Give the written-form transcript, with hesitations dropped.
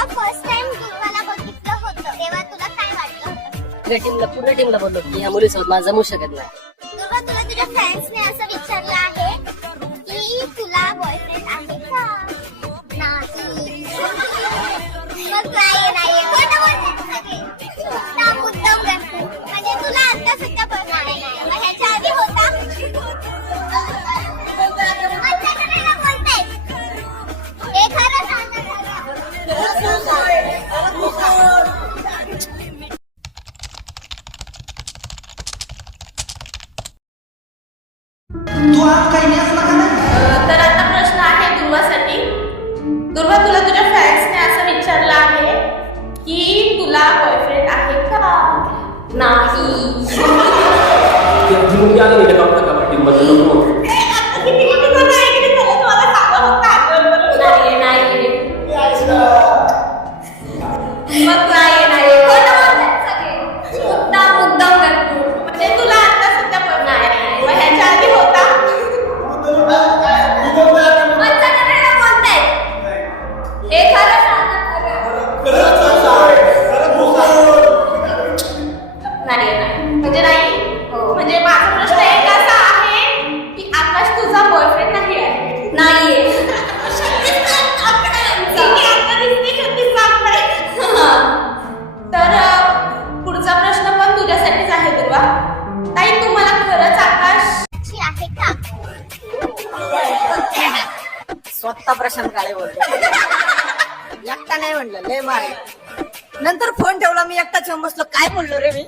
जेव्हा first time दुर्वाला बघितलं होतं तेव्हा तुला काय वाटलं होतं? पूर्ण टीमला बोललो की ह्या मुलीसोबत मला जमू शकत नाही. दुर्वा, तुला तुझ्या फ्रेंड्सने असं विचारलं आहे की तुला बॉयफ्रेंड आहे का? नाही. मग नाहीये खोटं बोलते सगळे. ना मुद्दाम करते. म्हणजे तुला आता सुद्धा बॉयफ्रेंड नाही. मग ह्याच्या आधी होता? अच्छा, करायला बोलताय. हे खरं सांगा तू आज काही नेसला का नाही? तर आता प्रश्न आहे दुर्वासाठी. दुर्वा, तुला तुझ्या फ्रेंड्सने असं विचारलं आहे की तुला बॉयफ्रेंड आहे का? नाही. ती मुलगी आली नाही का कबड्डी मध्ये नको. किती मोठी गोष्ट आहे की त्याला तुम्हाला सांगलं फक्त आठवण करून. नाही. मग नाही खोटं बोलतात सगळे. मुद्दाम करतो. म्हणजे तुला आता सुद्धा पण नाही. मग ह्याच्या आधी होता? अच्छा, करायला बोलताय. हे खरं सांगा. नाही. म्हणजे नाही. म्हणजे माझा प्रश्न एक असा आहे की आकाश तुझा बॉयफ्रेंड नाही आहे? नाहीये. तर पुढचा प्रश्न पण तुझ्यासाठीच आहे दुर्वा. ताई, तुम्हाला खरंच आकाश आहे का? स्वतः प्रशांत काळे बोलतो. एकटा नाही म्हणलं, लय मार. नंतर फोन ठेवला, मी एकटाच येऊन बसलो. काय बोललो रे मी?